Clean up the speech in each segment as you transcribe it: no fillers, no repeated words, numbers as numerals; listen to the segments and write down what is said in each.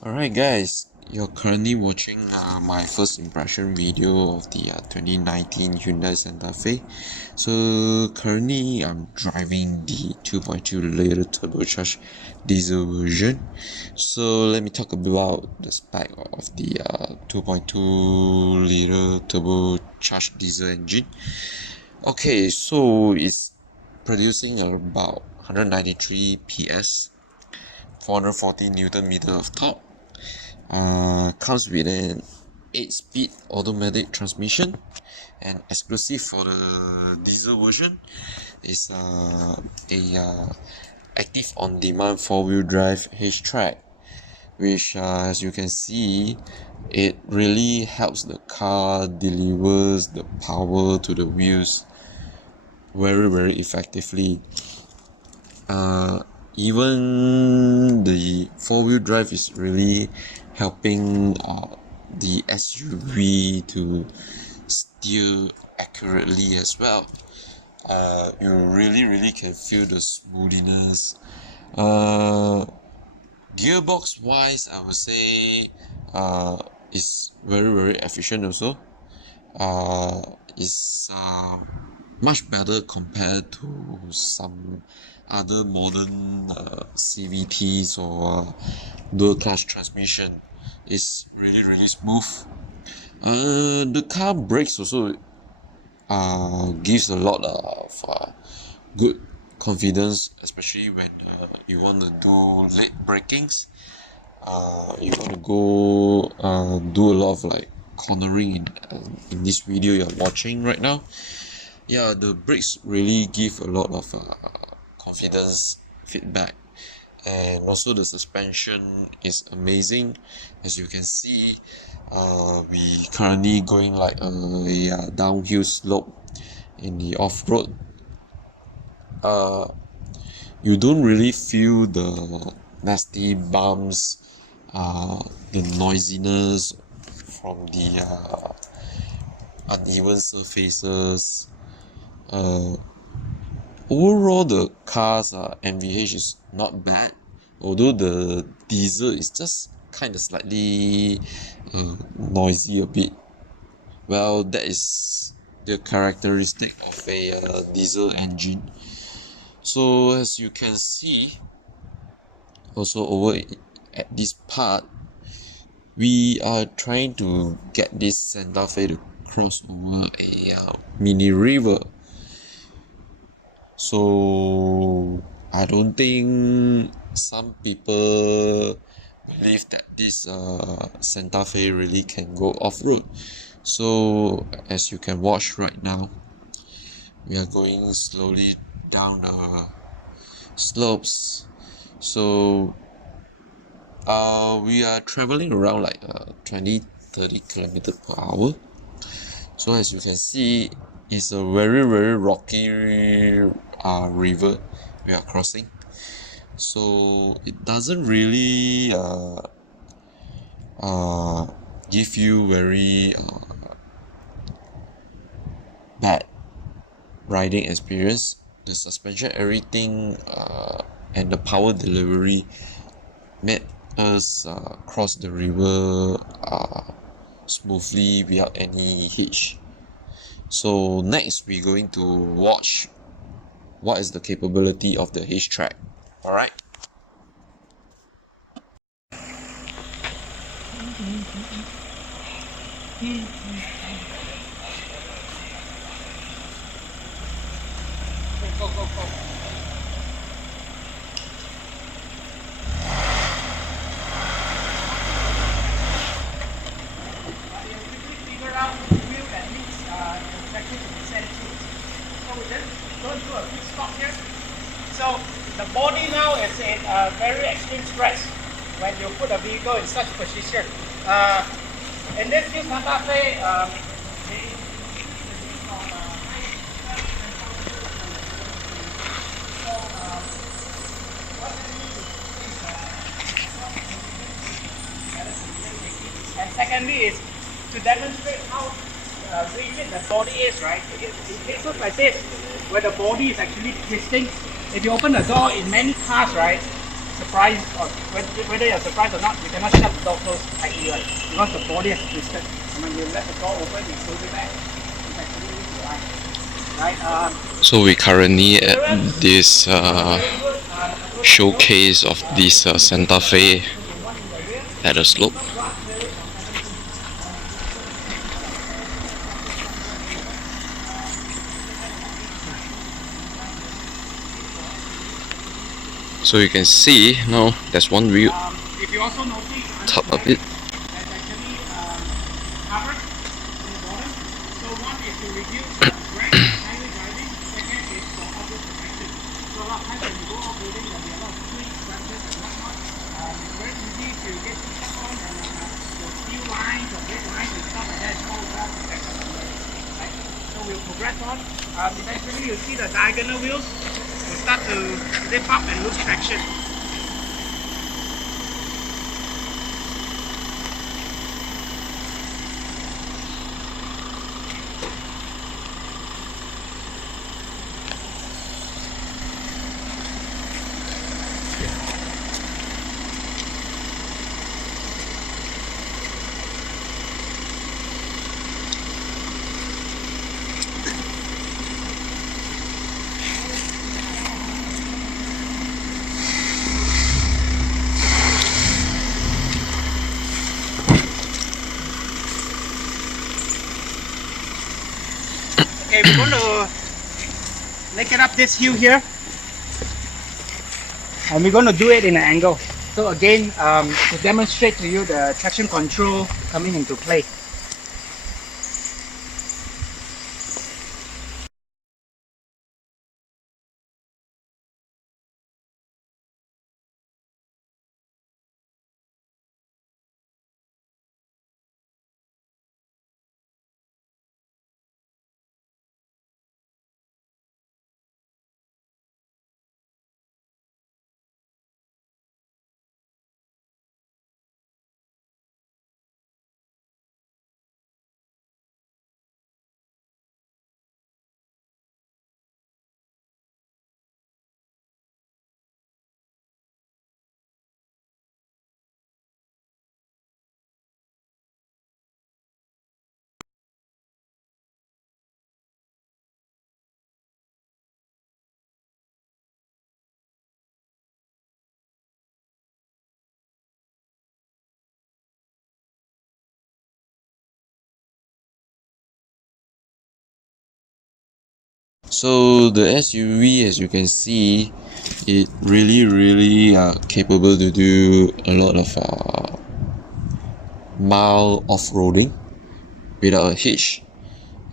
Alright guys, you're currently watching my first impression video of the 2019 Hyundai Santa Fe. So currently I'm driving the 2.2 liter turbocharged diesel version. So let me talk about the spec of the 2.2 liter turbocharged diesel engine. Okay, so it's producing about 193 PS, 440 Newton meter of torque. Comes with an 8-speed automatic transmission, and exclusive for the diesel version is a active on-demand 4-wheel drive H-track, which as you can see, it really helps the car delivers the power to the wheels very effectively. Even the 4-wheel drive is really helping the SUV to steer accurately as well. You really can feel the smoothness. Gearbox wise, I would say is very efficient also. Is much better compared to some other modern CVTs or dual clutch transmission. It's really smooth. The car brakes also gives a lot of good confidence, especially when you want to do late brakings. You want to go do a lot of like cornering in this video you're watching right now. Yeah, the brakes really give a lot of confidence feedback, and also the suspension is amazing. As you can see, we currently going like a downhill slope in the off-road. You don't really feel the nasty bumps, the noisiness from the uneven surfaces. Overall, the car's MVH is not bad, although the diesel is just kind of slightly noisy a bit. Well, that is the characteristic of a diesel engine. So as you can see, also over at this part, we are trying to get this Santa Fe to cross over a mini river. So I don't think some people believe that this Santa Fe really can go off-road. So as you can watch right now, we are going slowly down the slopes. So we are traveling around like 20-30 kilometers per hour. So as you can see, it's a very rocky river we are crossing. So it doesn't really give you very bad riding experience. The suspension, everything, and the power delivery made us cross the river smoothly without any hitch. So next we're going to watch what is the capability of the H-track. Alright. Go. Going through a quick stop here. So the body now is in very extreme stress when you put a vehicle in such position. In this new Santa Fe, and secondly is to demonstrate how rigid the body is, right? It looks like this, where the body is actually twisting. If you open the door in many cars, right, surprised or whether you're surprised or not, you cannot shut the door close tightly, right? Because the body is twisted. And when you let the door open, you close it back. It's actually aligned, right? So we currently at this Very good. showcase of this Santa Fe at a slope. So you can see now there's one wheel If you also notice, top of it. there's actually covers in the bottom. So one is to reduce drag, highway driving. Second is for off-road protection. So a lot of times when you go off-roading, there'll be a lot of twigs, branches, and whatnot. It's very easy to get stuck on, and the steel lines or brake lines and stuff like that is all well protected already. Right? So we'll progress on. Eventually, you'll see the diagonal wheels will start to zip up and lose traction. Okay, we're going to lick it up this hill here, and we're going to do it in an angle. So again, to demonstrate to you the traction control coming into play. So the SUV, as you can see, it really capable to do a lot of mild off-roading without a hitch.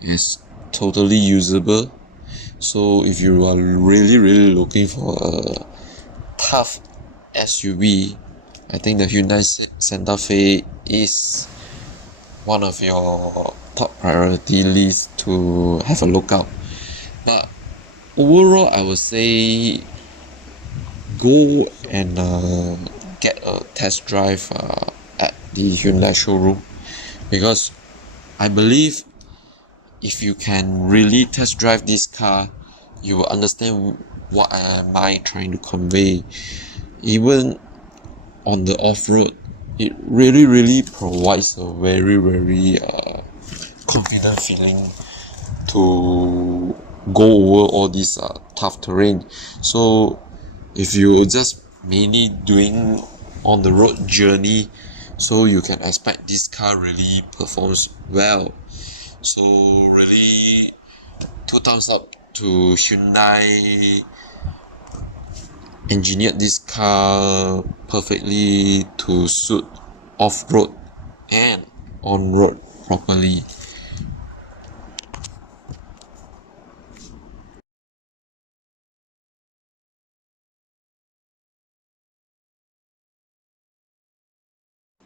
It's totally usable. So if you are really looking for a tough SUV, I think the Hyundai Santa Fe is one of your top priority list to have a look out. But overall, I would say go and get a test drive at the Hyundai showroom, because I believe if you can really test drive this car, you will understand what am I trying to convey. Even on the off-road, it really provides a very confident feeling to go over all this tough terrain. So if you just mainly doing on the road journey, so you can expect this car really performs well. So really 2 thumbs up to Hyundai, engineered this car perfectly to suit off-road and on-road properly.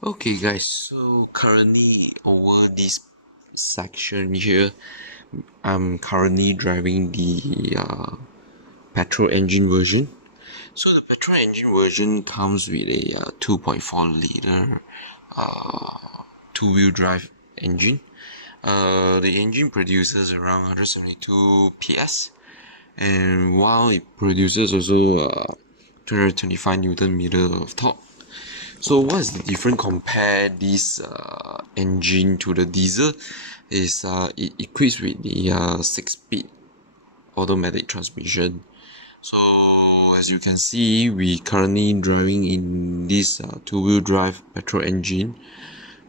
Okay guys, so currently over this section here, I'm currently driving the petrol engine version. So the petrol engine version comes with a 2.4 liter two-wheel drive engine. The engine produces around 172 PS, and while it produces also 225 Newton meter of torque. So what is the difference compare this engine to the diesel is it equips with the 6-speed automatic transmission. So as you can see, we currently driving in this two-wheel drive petrol engine.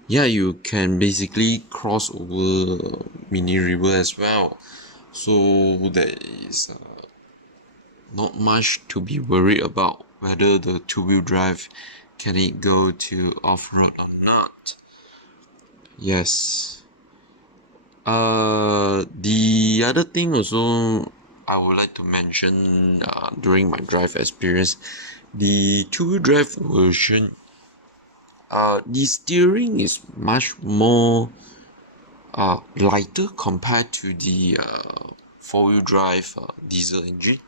Yeah, you can basically cross over mini river as well. So there is not much to be worried about whether the two-wheel drive can it go to off-road or not. Yes. The other thing also I would like to mention during my drive experience, the two-wheel drive version, the steering is much more lighter compared to the four-wheel drive diesel engine.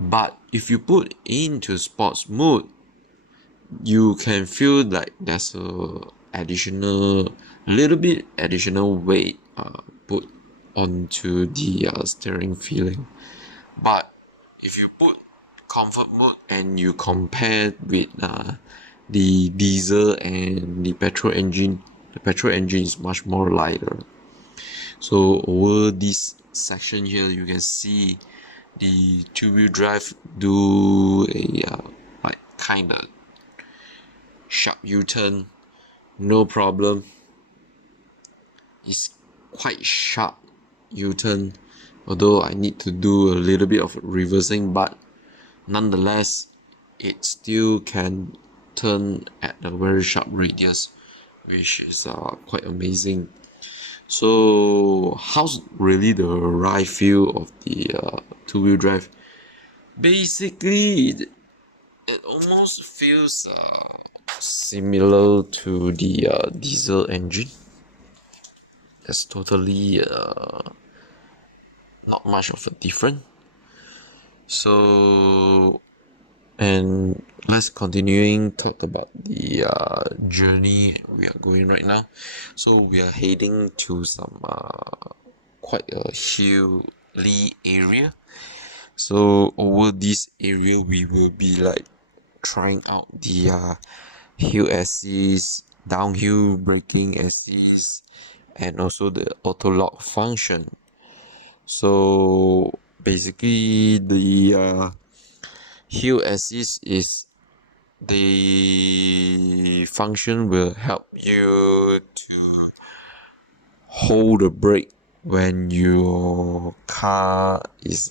But if you put into sports mode, you can feel like there's a little bit additional weight put onto the steering feeling. But if you put comfort mode and you compare with the diesel and the petrol engine is much more lighter. So over this section here, you can see the two-wheel drive do a like kind of sharp U-turn, no problem. It's quite sharp U-turn, although I need to do a little bit of reversing, but nonetheless it still can turn at a very sharp radius, which is quite amazing. So how's really the ride feel of the two-wheel drive? Basically it almost feels similar to the diesel engine. It's totally not much of a difference. So, and let's continuing talk about the journey we are going right now. So we are heading to some quite a hilly area. So over this area we will be like trying out the hill assist, downhill braking assist, and also the auto lock function. So basically the hill assist is the function will help you to hold the brake when your car is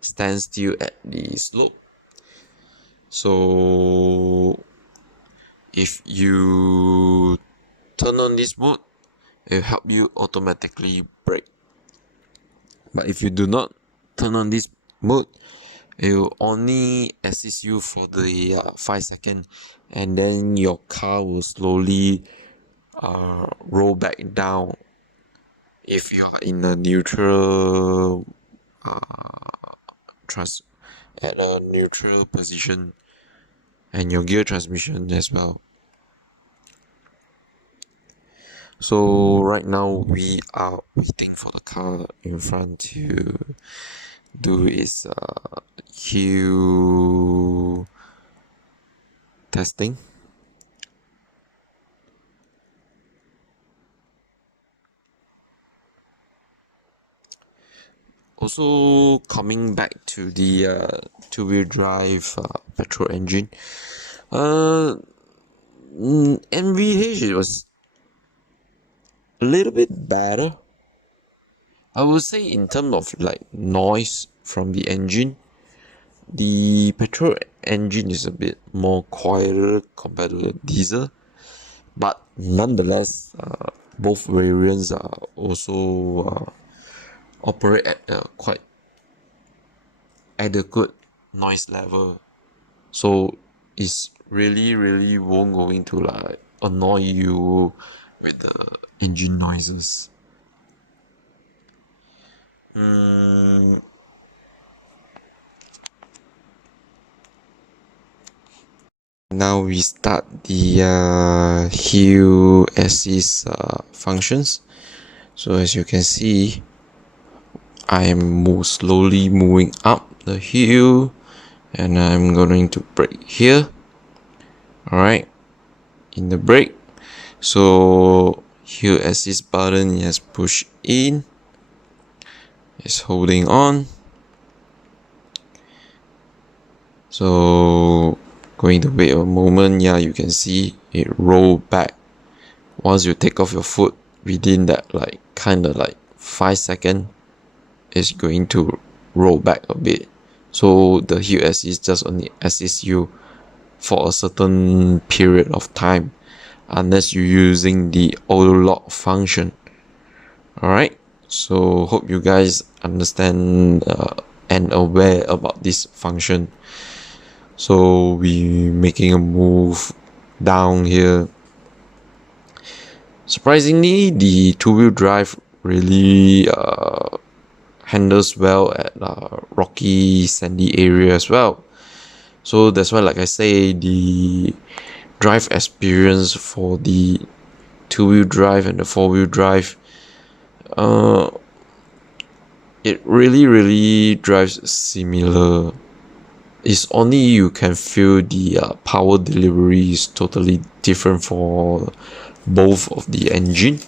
stand still at the slope. So if you turn on this mode, it will help you automatically brake. But if you do not turn on this mode, it will only assist you for the 5 seconds, and then your car will slowly roll back down if you are in a neutral at a neutral position, and your gear transmission as well. So right now we are waiting for the car in front to do its hill testing. Also coming back to the two-wheel drive petrol engine, NVH it was a little bit better. I would say in terms of like noise from the engine, the petrol engine is a bit more quieter compared to the diesel, but nonetheless, both variants are also operate at a quite adequate noise level, so it's really won't going to like annoy you with the engine noises. Now we start the hill assist functions. So as you can see, I am slowly moving up the hill, and I'm going to brake here. Alright, in the brake. So hill assist button is pushed in. It's holding on. So going to wait a moment. Yeah, you can see it roll back. Once you take off your foot, within that like kind of like 5 seconds, it's going to roll back a bit. So the hill assist just only assists you for a certain period of time, unless you're using the auto lock function. Alright, so hope you guys understand and aware about this function. So we making a move down here. Surprisingly, the two-wheel drive really handles well at rocky, sandy area as well. So that's why, like I say, the drive experience for the two-wheel drive and the four-wheel drive, it really drives similar. It's only you can feel the power delivery is totally different for both of the engine.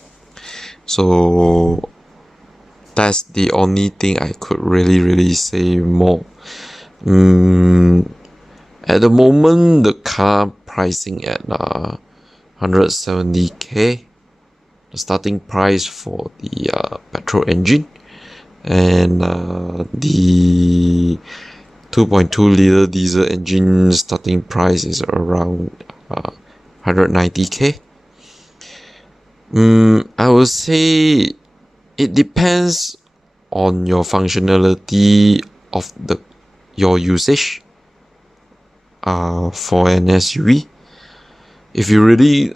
So that's the only thing I could really say more. At the moment, the car pricing at 170k, the starting price for the petrol engine, and the 2.2 liter diesel engine starting price is around 190k. I would say it depends on your functionality of your usage for an SUV. If you really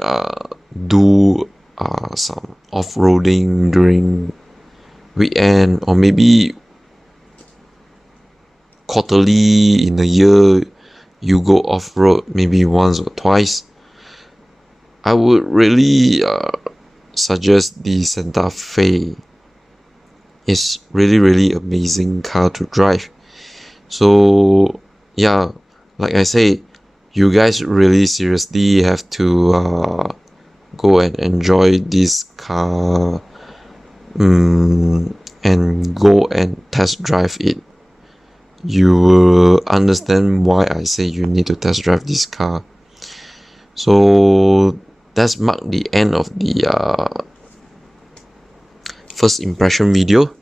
do some off-roading during weekend, or maybe quarterly in a year you go off-road maybe once or twice, I would really suggest the Santa Fe. It's really amazing car to drive. So yeah, like I say, you guys really seriously have to go and enjoy this car, and go and test drive it. You will understand why I say you need to test drive this car. So that's marked the end of the first impression video.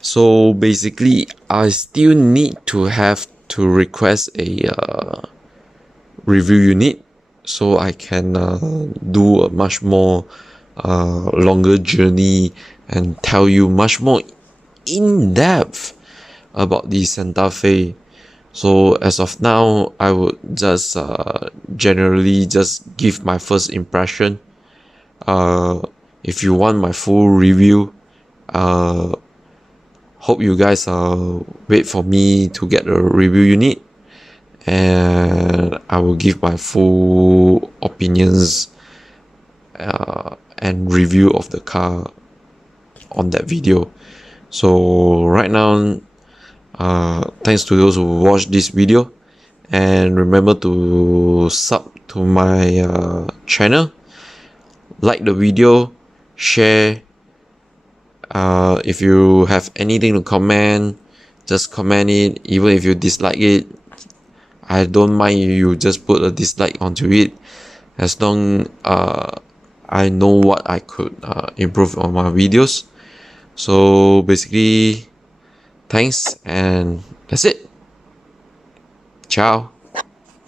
So basically, I still need to have to request a review unit, so I can do a much more longer journey and tell you much more in depth about the Santa Fe. So as of now, I would just generally just give my first impression. If you want my full review, hope you guys wait for me to get a review unit, and I will give my full opinions and review of the car on that video. So right now, thanks to those who watched this video, and remember to sub to my channel, like the video, share. If you have anything to comment, just comment it. Even if you dislike it, I don't mind you just put a dislike onto it, as long I know what I could improve on my videos. So basically, thanks, and that's it. Ciao.